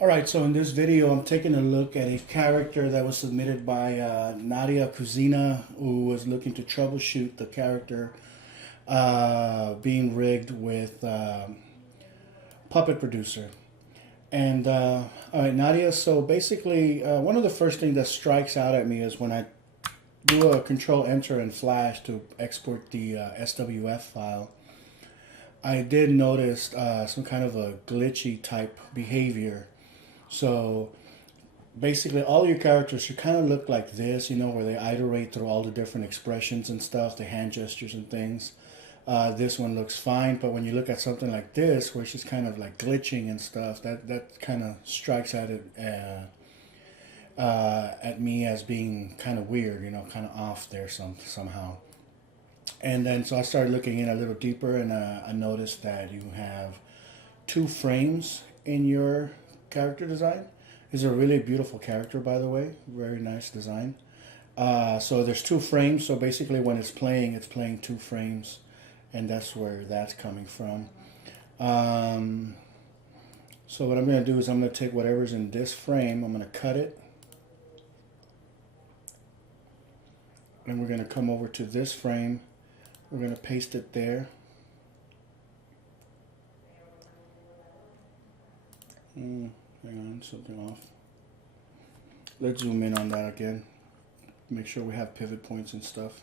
Alright, so in this video I'm taking a look at a character that was submitted by Nadia Khuzina, who was looking to troubleshoot the character being rigged with Puppet Producer. And alright, Nadia, so basically one of the first things that strikes out at me is when I do a control enter in Flash to export the SWF file. I did notice some kind of a glitchy type behavior. So basically all your characters should kind of look like this, you know, where they iterate through all the different expressions and stuff, the hand gestures and things. This one looks fine, but when you look at something like this, where it's just kind of like glitching and stuff, that kind of strikes at it at me as being kind of weird, you know, kind of off there somehow. And then so I started looking in a little deeper, and I noticed that you have 2 frames in your character design. Is a really beautiful character, by the way. Very nice design. So there's 2 frames. So basically, when it's playing 2 frames, and that's where that's coming from. So what I'm going to do is I'm going to take whatever's in this frame. I'm going to cut it, and we're going to come over to this frame. We're going to paste it there. Hang on, something off. Let's zoom in on that again. Make sure we have pivot points and stuff.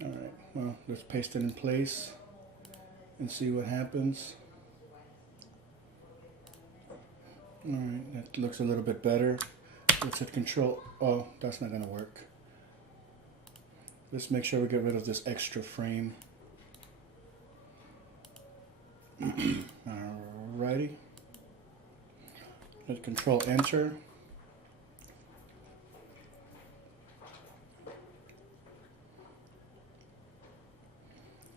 Alright, well, let's paste it in place and see what happens. Alright, that looks a little bit better. Let's hit control. Oh, that's not going to work. Let's make sure we get rid of this extra frame. Alrighty. Hit control enter.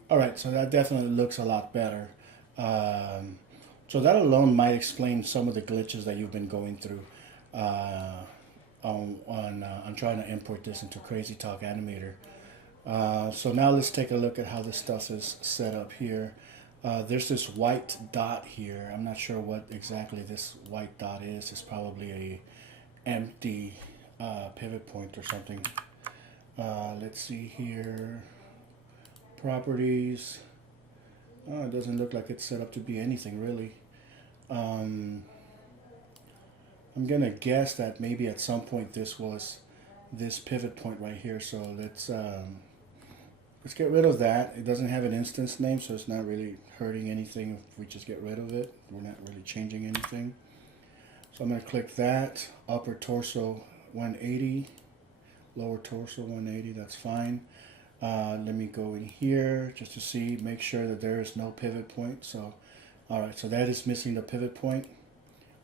Alright, so that definitely looks a lot better. So that alone might explain some of the glitches that you've been going through on trying to import this into Crazy Talk Animator. So now let's take a look at how this stuff is set up here. There's this white dot here. I'm not sure what exactly this white dot is. It's probably a empty pivot point or something. Let's see here. Properties. Oh, it doesn't look like it's set up to be anything really. I'm gonna guess that maybe at some point this was this pivot point right here. So let's get rid of that. It doesn't have an instance name, so it's not really hurting anything if we just get rid of it. We're not really changing anything. So I'm going to click that. Upper torso 180. Lower torso 180. That's fine. Let me go in here just to see, make sure that there is no pivot point. So, alright, so that is missing the pivot point.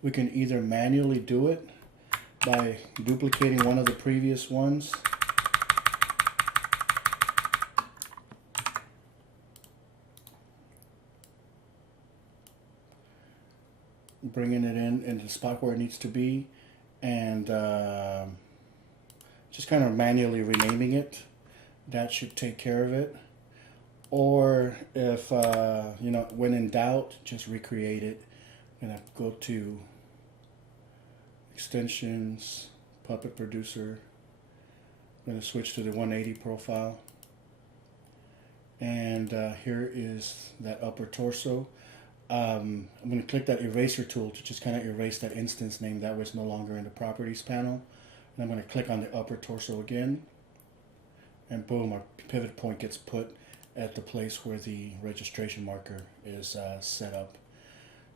We can either manually do it by duplicating one of the previous ones. Bringing it in the spot where it needs to be, and just kind of manually renaming it. That should take care of it. Or if you know, when in doubt, just recreate it. I'm gonna go to extensions, Puppet Producer. I'm gonna switch to the 180 profile, and here is that upper torso. I'm going to click that eraser tool to just kind of erase that instance name. That way it's no longer in the properties panel. And I'm going to click on the upper torso again. And boom, our pivot point gets put at the place where the registration marker is set up.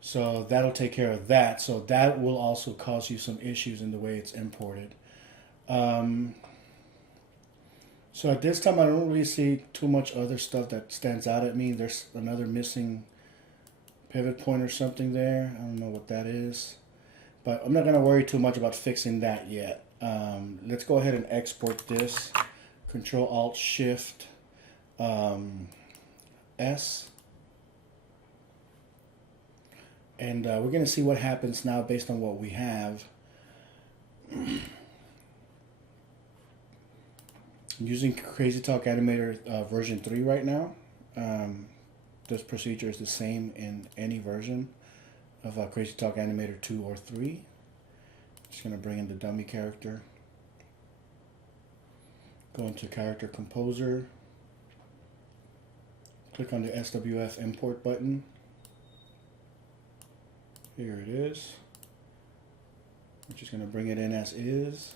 So that'll take care of that. So that will also cause you some issues in the way it's imported. So at this time, I don't really see too much other stuff that stands out at me. There's another missing pivot point or something there. I don't know what that is, but I'm not going to worry too much about fixing that yet. Let's go ahead and export this. Control Alt Shift S, and we're going to see what happens now based on what we have. I'm using Crazy Talk Animator version 3 right now. This procedure is the same in any version. of Crazy Talk Animator 2 or 3. Just going to bring in the dummy character. Go into Character Composer. Click on the SWF import button. Here it is. We're just going to bring it in as is.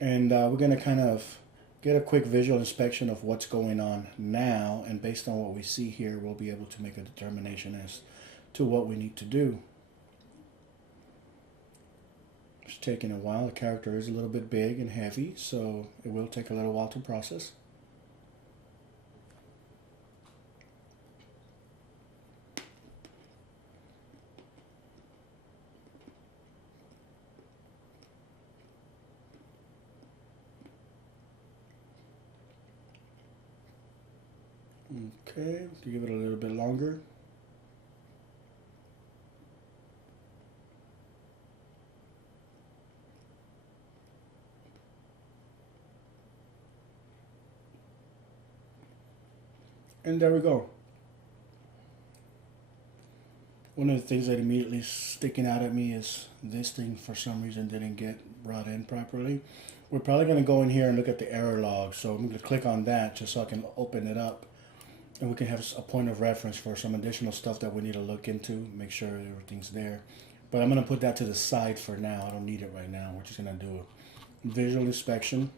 And we're going to kind of get a quick visual inspection of what's going on now. And based on what we see here, we'll be able to make a determination as to what we need to do. It's taking a while. The character is a little bit big and heavy, so it will take a little while to process. Okay, to give it a little bit longer. And there we go. One of the things that immediately sticking out at me is this thing for some reason didn't get brought in properly. We're probably going to go in here and look at the error log. So I'm going to click on that just so I can open it up. And we can have a point of reference for some additional stuff that we need to look into, make sure everything's there. But I'm going to put that to the side for now. I don't need it right now. We're just going to do a visual inspection.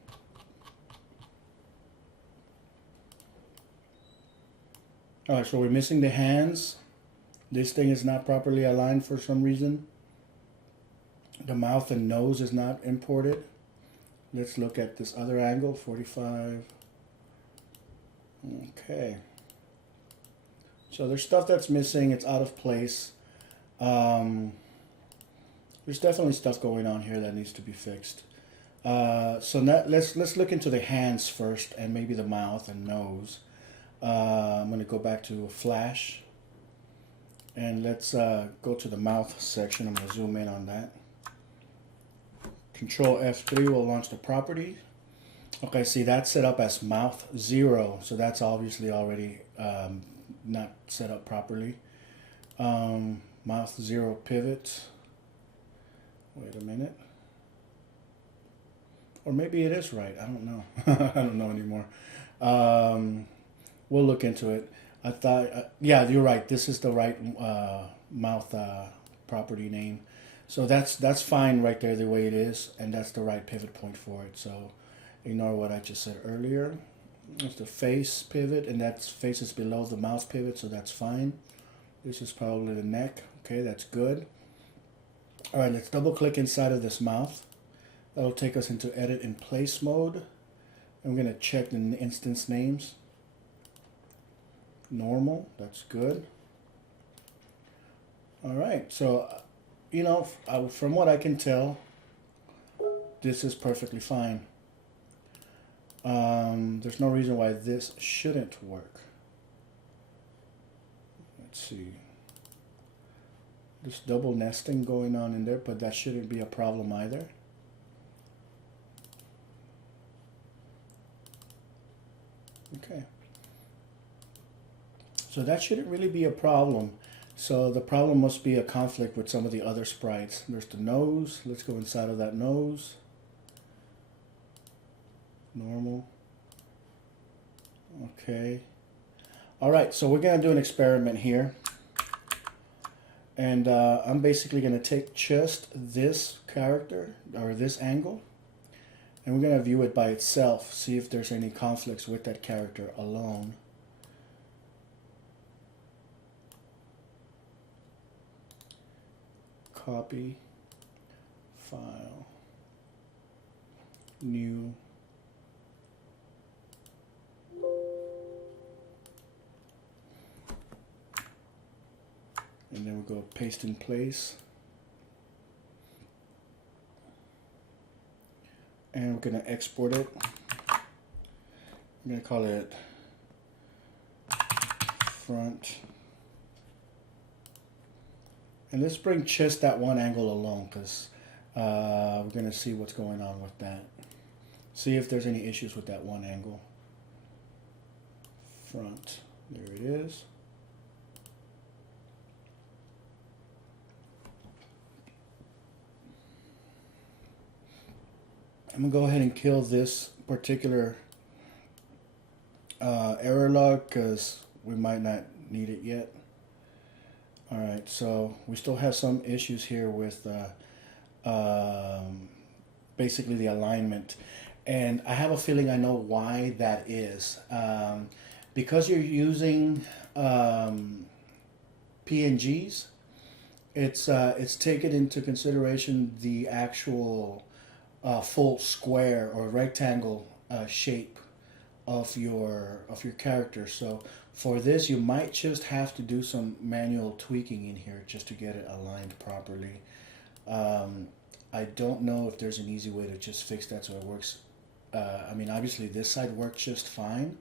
Alright, so we're missing the hands. This thing is not properly aligned for some reason. The mouth and nose is not imported. Let's look at this other angle, 45. Okay. So there's stuff that's missing. It's out of place. There's definitely stuff going on here that needs to be fixed. So now let's look into the hands first, and maybe the mouth and nose. I'm going to go back to Flash, and let's go to the mouth section. I'm going to zoom in on that. Control F3 will launch the property. Okay, see, that's set up as mouth 0, so that's obviously already not set up properly. Mouth 0 pivot. Wait a minute. Or maybe it is right. I don't know. I don't know anymore. We'll look into it. I thought, yeah, you're right. This is the right mouth property name. So that's fine right there the way it is, and that's the right pivot point for it. So ignore what I just said earlier. It's the face pivot, and that face is below the mouth pivot, so that's fine. This is probably the neck. Okay, that's good. All right, let's double click inside of this mouth. That'll take us into edit in place mode. I'm going to check the instance names. Normal, that's good. All right, so you know, from what I can tell, this is perfectly fine. There's no reason why this shouldn't work. Let's see. There's double nesting going on in there, but that shouldn't be a problem either. Okay. So that shouldn't really be a problem. So the problem must be a conflict with some of the other sprites. There's the nose. Let's go inside of that nose. Normal. Okay. All right, so we're going to do an experiment here. And I'm basically going to take just this character, or this angle, and we're going to view it by itself, see if there's any conflicts with that character alone. Copy, file, new, and then we'll go paste in place, and we're going to export it. I'm going to call it front. And let's bring just that one angle alone, because we're going to see what's going on with that. See if there's any issues with that one angle. front. There it is. I'm gonna go ahead and kill this particular error log because we might not need it yet. All right, so we still have some issues here with basically the alignment, and I have a feeling I know why that is. Because you're using PNGs, it's taken into consideration the actual full square or rectangle shape of your character. So for this, you might just have to do some manual tweaking in here just to get it aligned properly. I don't know if there's an easy way to just fix that so it works. I mean, obviously this side works just fine,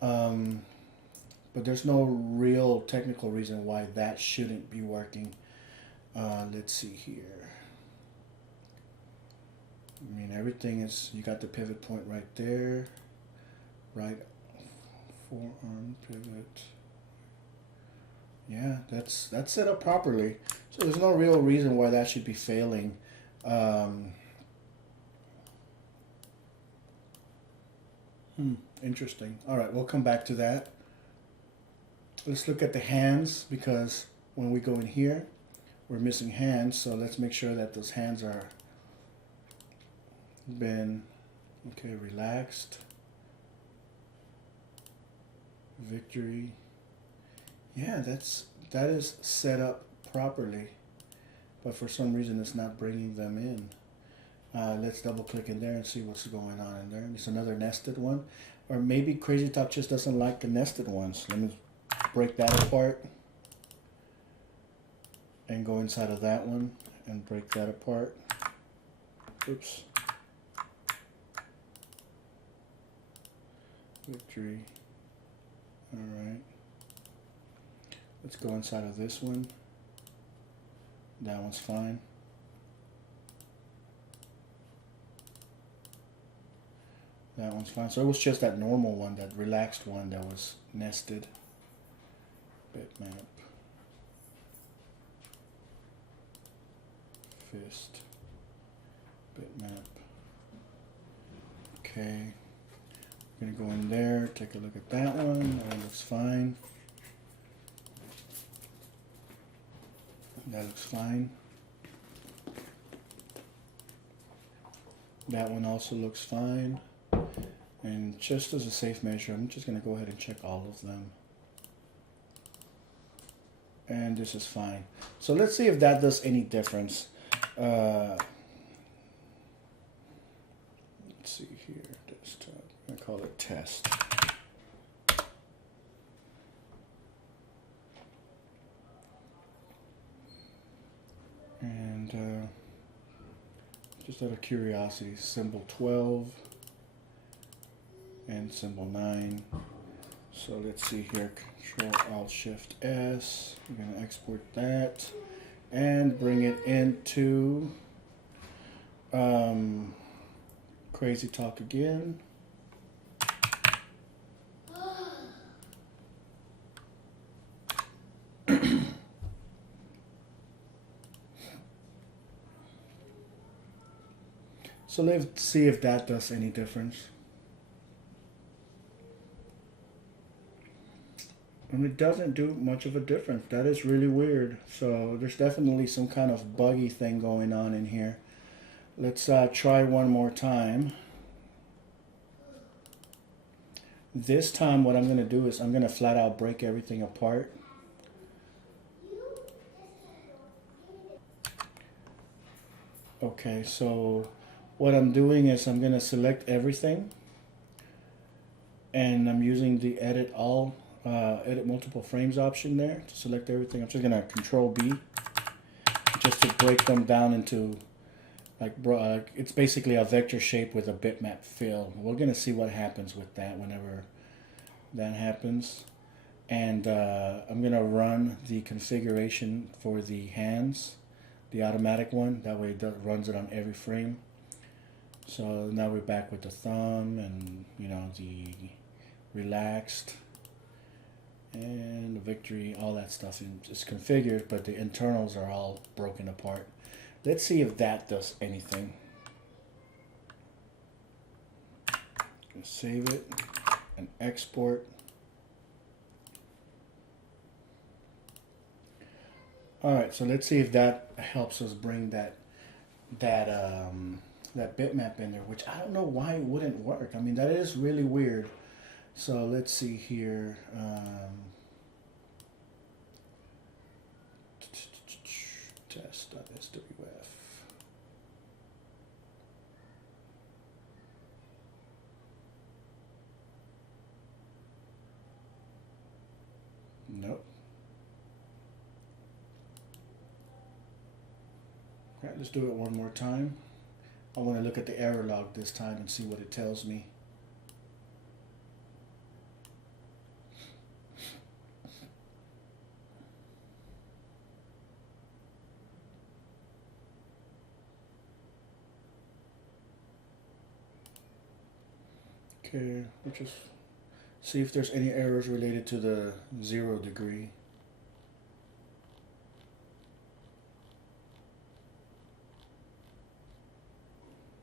but there's no real technical reason why that shouldn't be working. Let's see here. I mean, everything is, you got the pivot point right there, right forearm pivot. Yeah, that's set up properly. So there's no real reason why that should be failing. Interesting. All right, we'll come back to that. Let's look at the hands, because when we go in here, we're missing hands. So let's make sure that those hands are been relaxed. Victory. Yeah, that is set up properly, but for some reason it's not bringing them in. Let's double click in there and see what's going on in there. It's another nested one, or maybe Crazy Talk just doesn't like the nested ones. Let me break that apart and go inside of that one and break that apart. Oops. Victory. All right. Let's go inside of this one. That one's fine. That one's fine. So it was just that normal one, that relaxed one that was nested. Bitmap. Fist. Bitmap. Okay. I'm gonna go in there, take a look at that one. That one looks fine. That looks fine. That one also looks fine. And just as a safe measure, I'm just gonna go ahead and check all of them. And this is fine. So let's see if that does any difference. Let's see here, desktop. I call it test. And just out of curiosity, symbol 12 and symbol 9. So let's see here, Control-Alt-Shift-S. I'm going to export that and bring it into Crazy Talk again. So let's see if that does any difference. And it doesn't do much of a difference. That is really weird. So there's definitely some kind of buggy thing going on in here. Let's try one more time. This time what I'm going to do is I'm going to flat out break everything apart. Okay, so what I'm doing is I'm going to select everything, and I'm using the edit multiple frames option there to select everything. I'm just going to Control B just to break them down into it's basically a vector shape with a bitmap fill. We're going to see what happens with that whenever that happens. And I'm going to run the configuration for the hands, the automatic one. That way it runs it on every frame. So now we're back with the thumb and, you know, the relaxed And the victory, all that stuff is configured, but the internals are all broken apart. Let's see if that does anything. Save it and export. All right, so let's see if that helps us bring that bitmap in there, which I don't know why it wouldn't work. I mean, that is really weird. So let's see here. Test.swf. Nope. Okay, let's do it one more time. I want to look at the error log this time and see what it tells me. Okay, let's just see if there's any errors related to the 0 degree.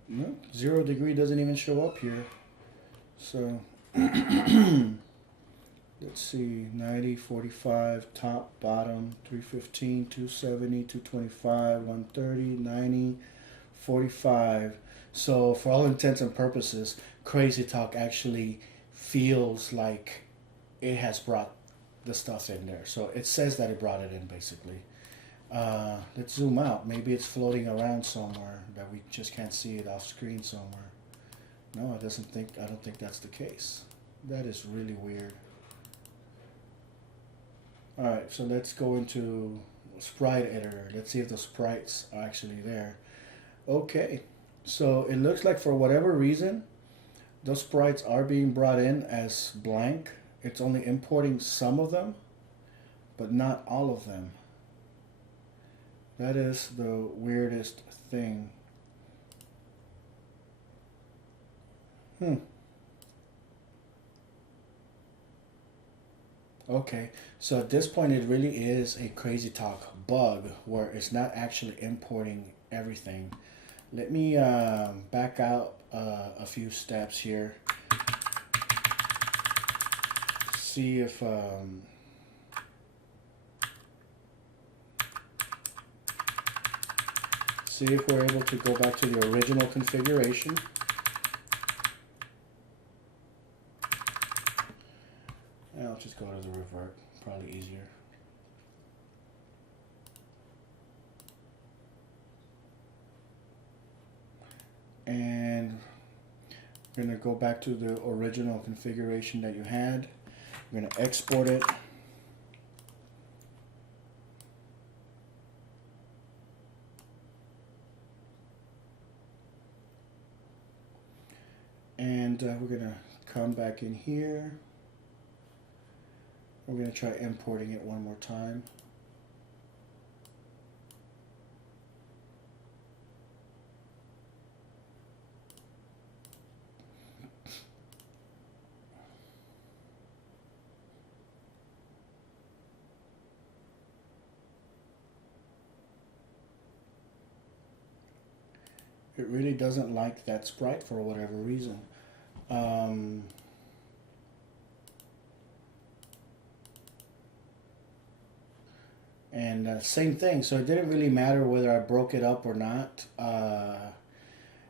No, 0 degree doesn't even show up here. So let's see, 90, 45, top, bottom, 315, 270, 225, 130, 90, 45. So for all intents and purposes, Crazy Talk actually feels like it has brought the stuff in there. So it says that it brought it in, basically. Let's zoom out. Maybe it's floating around somewhere that we just can't see it off screen somewhere. No, I don't think that's the case. That is really weird. All right, so let's go into Sprite Editor. Let's see if the sprites are actually there. Okay, so it looks like for whatever reason, those sprites are being brought in as blank. It's only importing some of them, but not all of them. That is the weirdest thing. Okay, so at this point it really is a Crazy Talk bug where it's not actually importing everything. Let me back out a few steps here. See if we're able to go back to the original configuration. And I'll just go to the revert, probably easier. And we're going to go back to the original configuration that you had. We're going to export it. And we're going to come back in here. We're going to try importing it one more time. It really doesn't like that sprite for whatever reason. And same thing, so it didn't really matter whether I broke it up or not.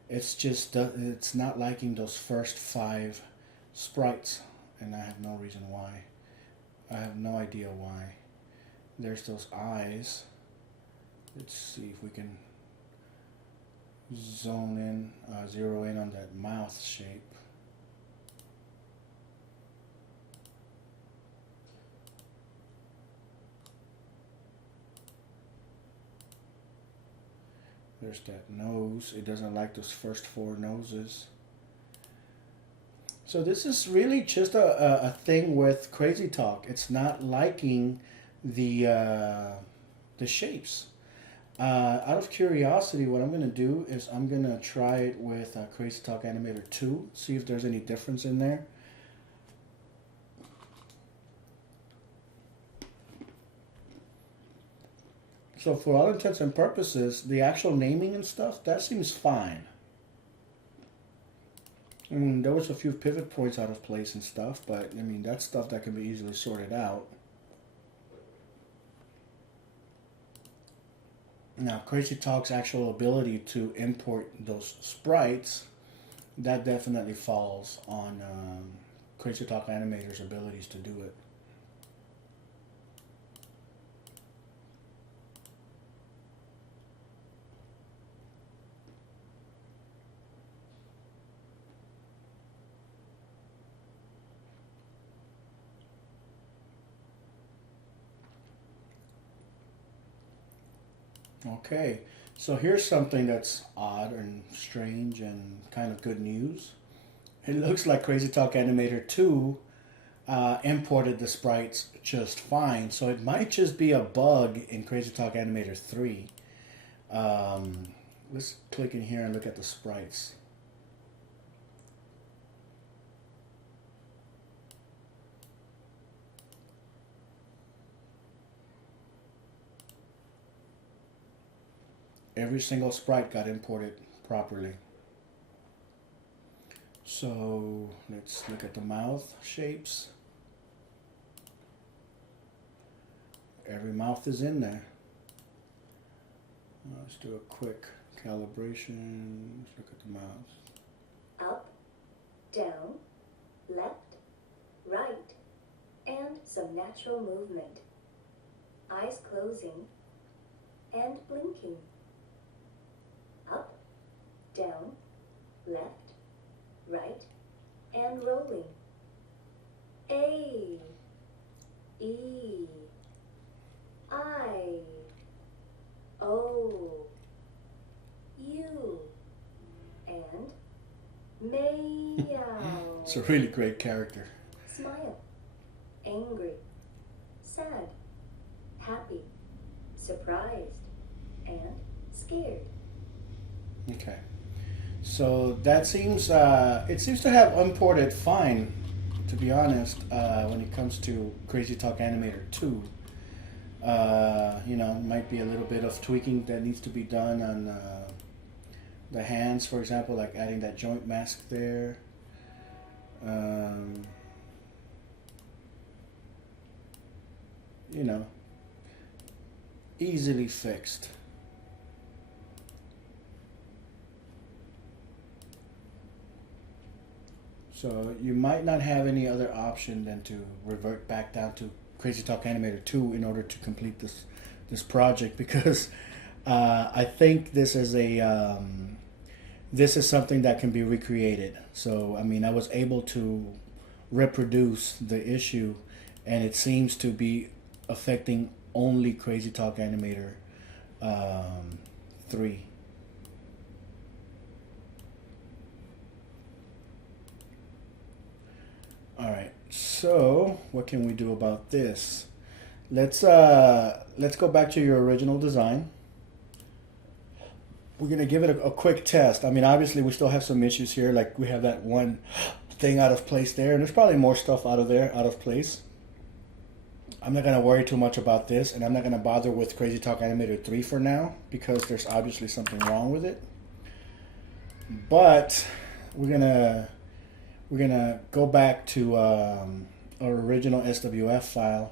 It's just, it's not liking those first 5 sprites, and I have no reason why. I have no idea why. There's those eyes. Let's see if we can zone in, zero in on that mouth shape. There's that nose. It doesn't like those first 4 noses. So this is really just a thing with Crazy Talk. It's not liking the shapes. Out of curiosity, what I'm going to do is I'm going to try it with Crazy Talk Animator 2, see if there's any difference in there. So for all intents and purposes, the actual naming and stuff, that seems fine. I mean, there was a few pivot points out of place and stuff, but I mean, that's stuff that can be easily sorted out. Now, Crazy Talk's actual ability to import those sprites, that definitely falls on Crazy Talk Animator's abilities to do it. Okay, so here's something that's odd and strange and kind of good news. It looks like Crazy Talk Animator 2 imported the sprites just fine, so it might just be a bug in Crazy Talk Animator 3. Let's click in here and look at the sprites. Every single sprite got imported properly. So let's look at the mouth shapes. Every mouth is in there. Let's do a quick calibration. Let's look at the mouth. Up, down, left, right, and some natural movement. Eyes closing and blinking. Up, down, left, right, and rolling. A, E, I, O, U, and meow. It's a really great character. Smile, angry, sad, happy, surprised, and scared. Okay, so that seems it seems to have imported fine, to be honest, when it comes to Crazy Talk Animator 2. You know, might be a little bit of tweaking that needs to be done on the hands, for example, like adding that joint mask there. You know, easily fixed. So you might not have any other option than to revert back down to Crazy Talk Animator 2 in order to complete this project, because I think this is something that can be recreated. So I mean, I was able to reproduce the issue, and it seems to be affecting only Crazy Talk Animator 3. All right, so what can we do about this? Let's go back to your original design. We're gonna give it a quick test. I mean, obviously we still have some issues here, like we have that one thing out of place there, and there's probably more stuff out of place. I'm not gonna worry too much about this, and I'm not gonna bother with Crazy Talk Animator 3 for now, because there's obviously something wrong with it. But we're gonna go back to our original SWF file,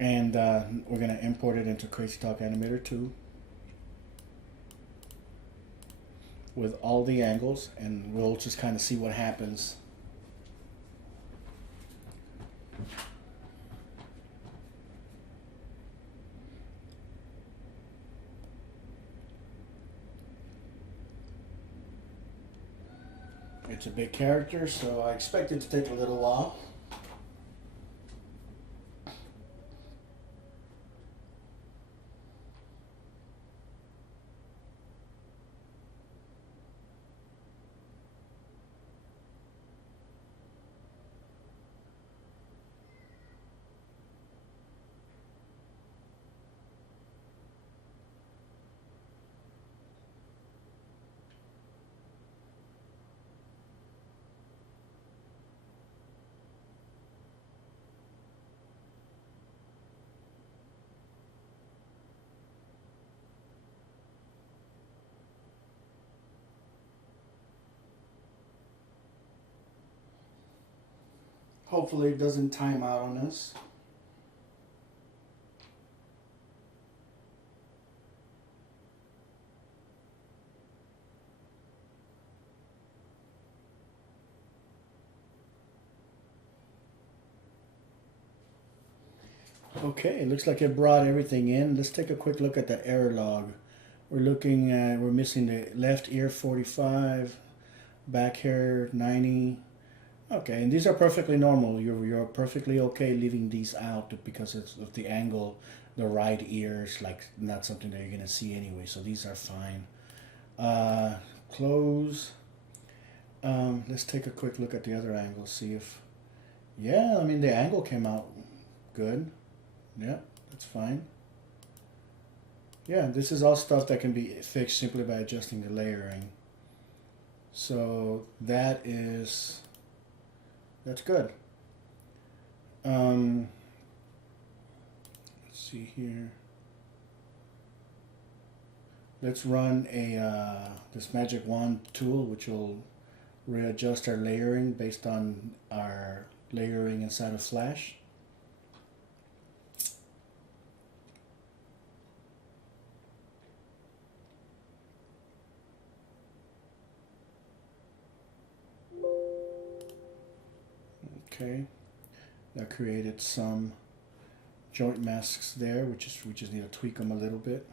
and we're gonna import it into Crazy Talk Animator 2 with all the angles, and we'll just kind of see what happens. It's a big character, so I expect it to take a little while. Hopefully it doesn't time out on us. Okay, it looks like it brought everything in. Let's take a quick look at the error log. We're looking at, we're missing the left ear 45, back hair 90. Okay, and these are perfectly normal. You're perfectly okay leaving these out because of the angle. The right ear is like not something that you're gonna see anyway, so these are fine. Close. Let's take a quick look at the other angle, see if, yeah, I mean the angle came out good. Yeah, that's fine. Yeah, this is all stuff that can be fixed simply by adjusting the layering. So that's good. Let's see here. Let's run this magic wand tool, which will readjust our layering based on our layering inside of Flash. Okay, that created some joint masks there, we just need to tweak them a little bit.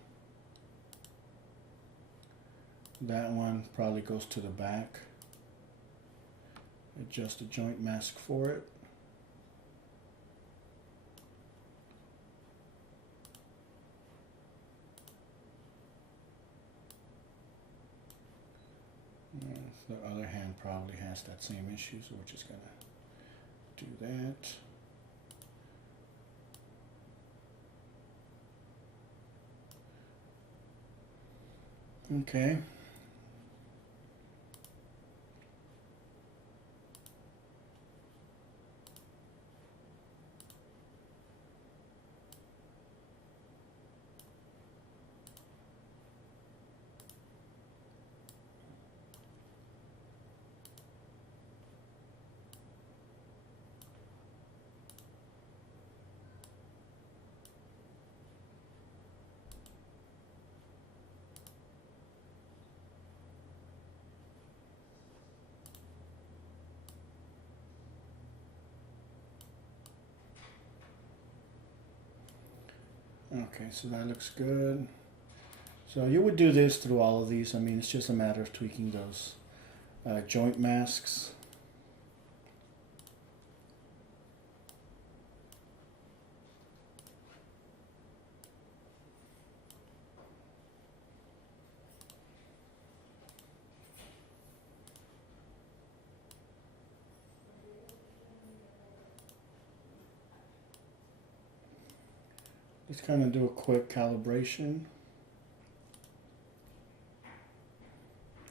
That one probably goes to the back. Adjust a joint mask for it. The other hand probably has that same issue, so we're just gonna do that. Okay. Okay, so that looks good. So you would do this through all of these. I mean, it's just a matter of tweaking those joint masks. Let's kind of do a quick calibration.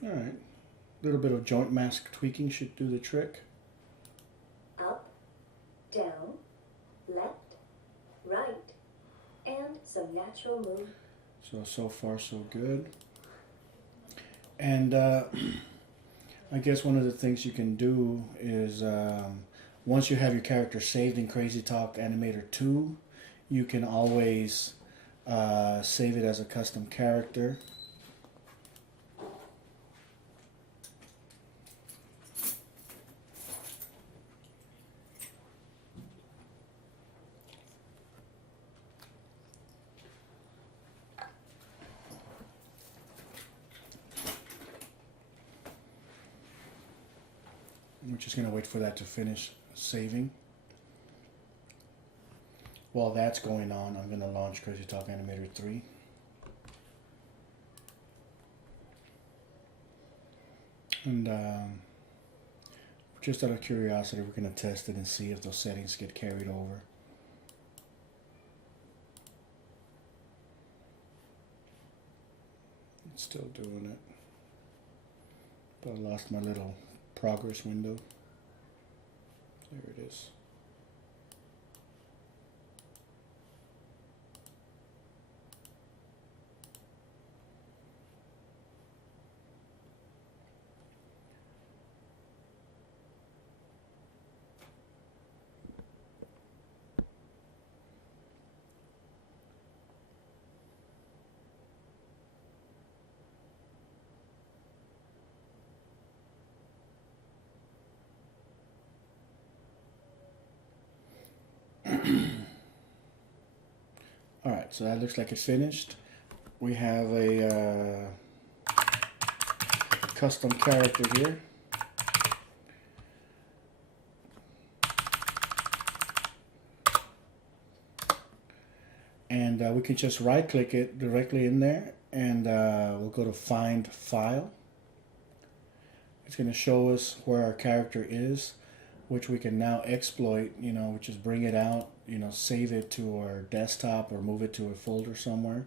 All right, a little bit of joint mask tweaking should do the trick. Up, down, left, right, and some natural move. So far so good. And I guess one of the things you can do is once you have your character saved in Crazy Talk Animator 2, you can always save it as a custom character. We're just going to wait for that to finish saving. While that's going on, I'm going to launch Crazy Talk Animator 3. And just out of curiosity, we're going to test it and see if those settings get carried over. It's still doing it. But I lost my little progress window. There it is. so that looks like it finished. We have a custom character here. And we can just right click it directly in there, and we'll go to find file. It's going to show us where our character is, which we can now exploit, you know, which is bring it out, you know, save it to our desktop or move it to a folder somewhere.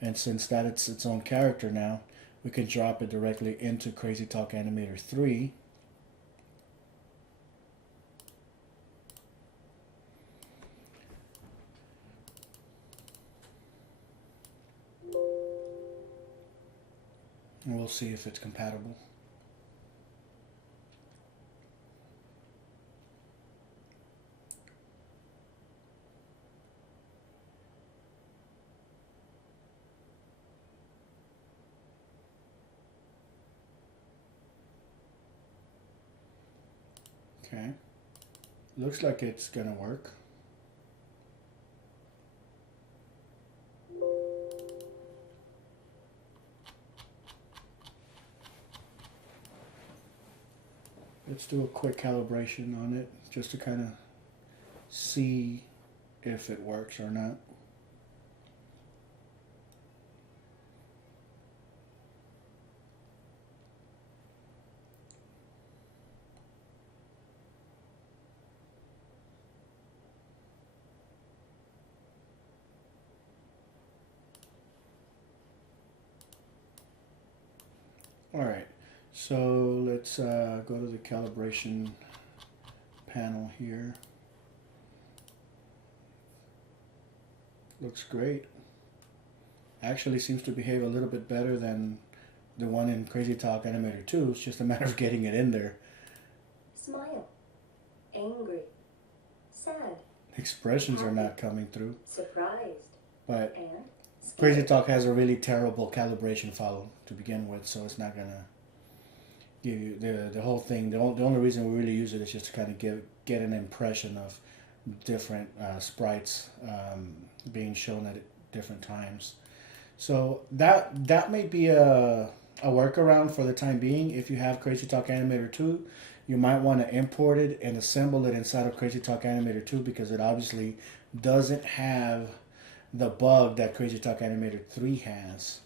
And since that it's its own character now, we can drop it directly into Crazy Talk Animator 3. And we'll see if it's compatible. Okay, looks like it's gonna work. Let's do a quick calibration on it just to kind of see if it works or not. All right, so let's go to the calibration panel here. Looks great. Actually seems to behave a little bit better than the one in Crazy Talk Animator 2. It's just a matter of getting it in there. Smile. Angry. Sad. Expressions are not coming through. Surprised. But And scared. Crazy Talk has a really terrible calibration file to begin with, so it's not gonna give you the whole thing. The only reason we really use it is just to kind of get an impression of different sprites being shown at different times. So that may be a workaround for the time being. If you have Crazy Talk Animator 2, you might want to import it and assemble it inside of Crazy Talk Animator 2, because it obviously doesn't have the bug that Crazy Talk Animator 3 has.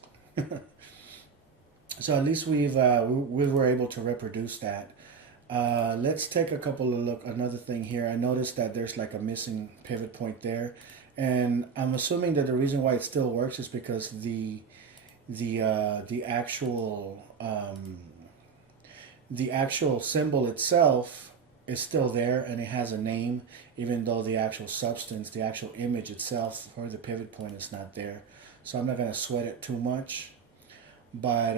So at least we were able to reproduce that. Let's take a couple of look. Another thing here, I noticed that there's like a missing pivot point there, and I'm assuming that the reason why it still works is because the actual symbol itself is still there, and it has a name, even though the actual substance, the actual image itself, or the pivot point is not there. So I'm not going to sweat it too much. But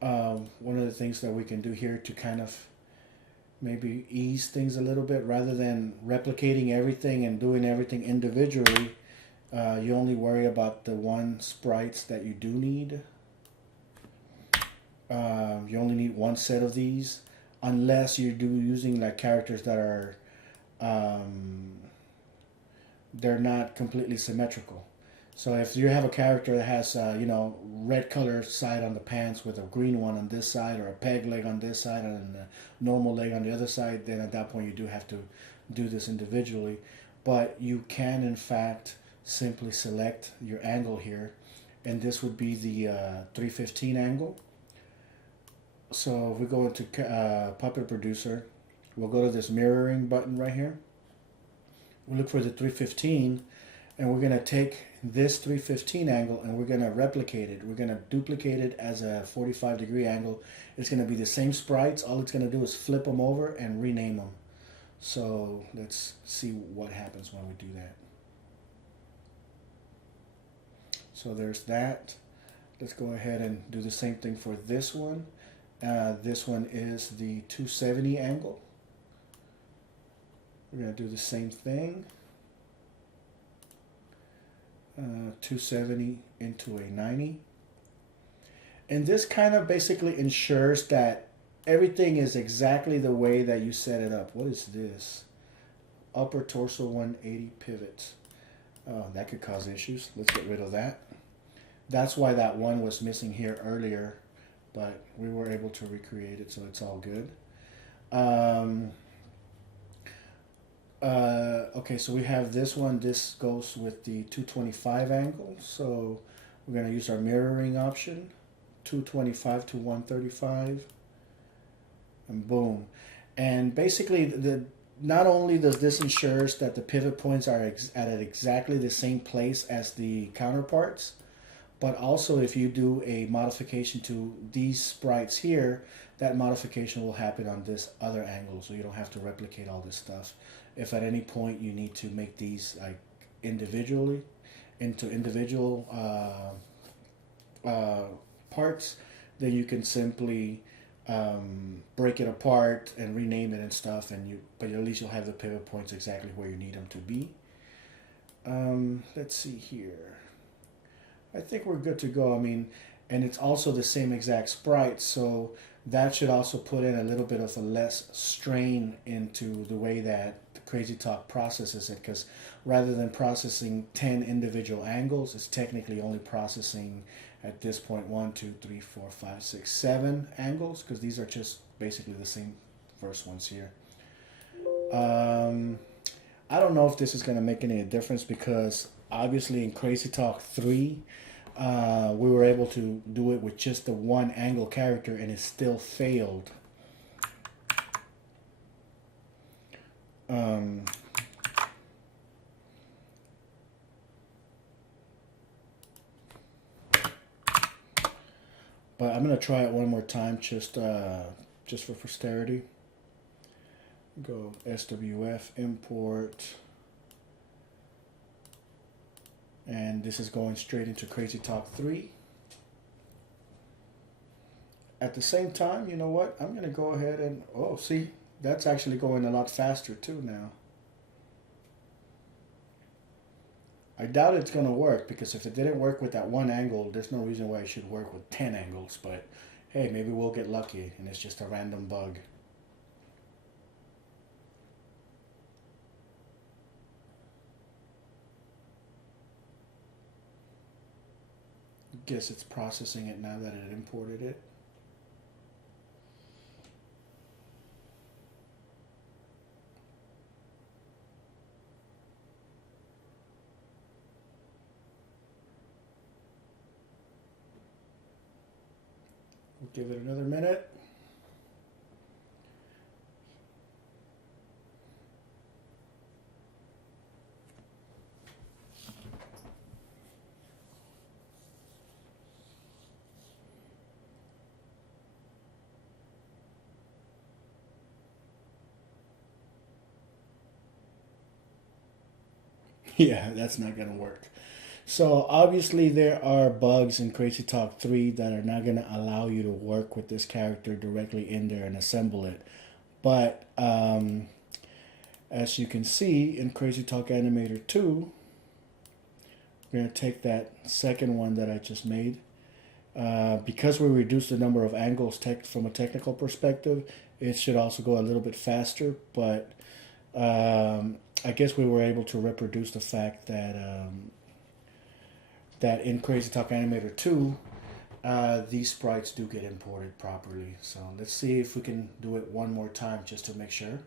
one of the things that we can do here to kind of maybe ease things a little bit, rather than replicating everything and doing everything individually, you only worry about the one sprites that you do need. You only need one set of these, unless you're using like characters that are they're not completely symmetrical. So if you have a character that has you know, red color side on the pants with a green one on this side, or a peg leg on this side and a normal leg on the other side, then at that point you do have to do this individually. But you can in fact simply select your angle here, and this would be the 315 angle. So if we go into Puppet Producer, we'll go to this mirroring button right here. We'll look for the 315, and we're going to take this 315 angle and we're going to replicate it. We're going to duplicate it as a 45-degree angle. It's going to be the same sprites. All it's going to do is flip them over and rename them. So let's see what happens when we do that. So there's that. Let's go ahead and do the same thing for this one. This one is the 270 angle. We're going to do the same thing. 270 into a 90. And this kind of basically ensures that everything is exactly the way that you set it up. What is this? Upper torso 180 pivot. Oh, that could cause issues. Let's get rid of that. That's why that one was missing here earlier, but we were able to recreate it, so it's all good. Okay, so we have this one. This goes with the 225 angle. So we're going to use our mirroring option, 225 to 135, and boom. And basically, not only does this ensures that the pivot points are at exactly the same place as the counterparts, but also if you do a modification to these sprites here, that modification will happen on this other angle, so you don't have to replicate all this stuff. If at any point you need to make these like individually into individual parts, then you can simply break it apart and rename it and stuff, but at least you'll have the pivot points exactly where you need them to be. Let's see here. I think we're good to go. I mean, and it's also the same exact sprite, so that should also put in a little bit of a less strain into the way that the Crazy Talk processes it, because rather than processing 10 individual angles, it's technically only processing at this point 1, 2, 3, 4, 5, 6, 7 angles, because these are just basically the same first ones here. I don't know if this is going to make any difference, because obviously in Crazy Talk 3, we were able to do it with just the one angle character and it still failed. But I'm going to try it one more time just for posterity. Go SWF import. And this is going straight into Crazy Talk 3. At the same time, you know what? I'm going to go ahead and, oh, see, that's actually going a lot faster too now. I doubt it's going to work, because if it didn't work with that one angle, there's no reason why it should work with 10 angles. But hey, maybe we'll get lucky and it's just a random bug. Guess it's processing it now that it imported it. We'll give it another minute. Yeah, that's not going to work. So obviously there are bugs in Crazy Talk 3 that are not going to allow you to work with this character directly in there and assemble it. But as you can see in Crazy Talk Animator 2, we're going to take that second one that I just made. Because we reduced the number of angles from a technical perspective, it should also go a little bit faster, but I guess we were able to reproduce the fact that that in Crazy Talk Animator 2, these sprites do get imported properly. So let's see if we can do it one more time just to make sure.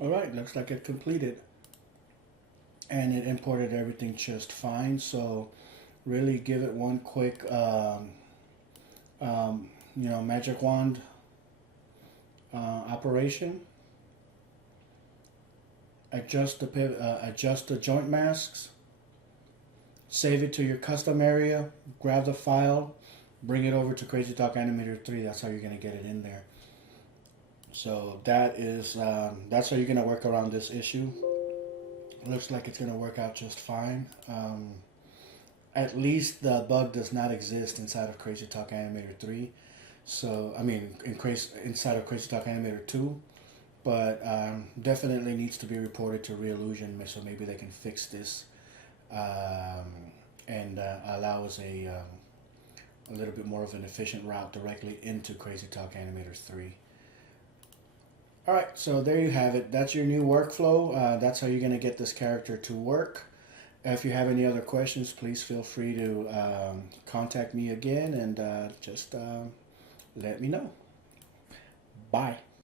All right, looks like it completed. And it imported everything just fine. So really give it one quick, magic wand operation. Adjust the joint masks. Save it to your custom area. Grab the file. Bring it over to Crazy Talk Animator 3. That's how you're gonna get it in there. So that's how you're gonna work around this issue. Looks like it's gonna work out just fine. At least the bug does not exist inside of Crazy Talk Animator 3. So inside of Crazy Talk Animator 2, but definitely needs to be reported to Reallusion, so maybe they can fix this and allow us a little bit more of an efficient route directly into Crazy Talk Animator 3. Alright, so there you have it. That's your new workflow. That's how you're going to get this character to work. If you have any other questions, please feel free to contact me again and just let me know. Bye.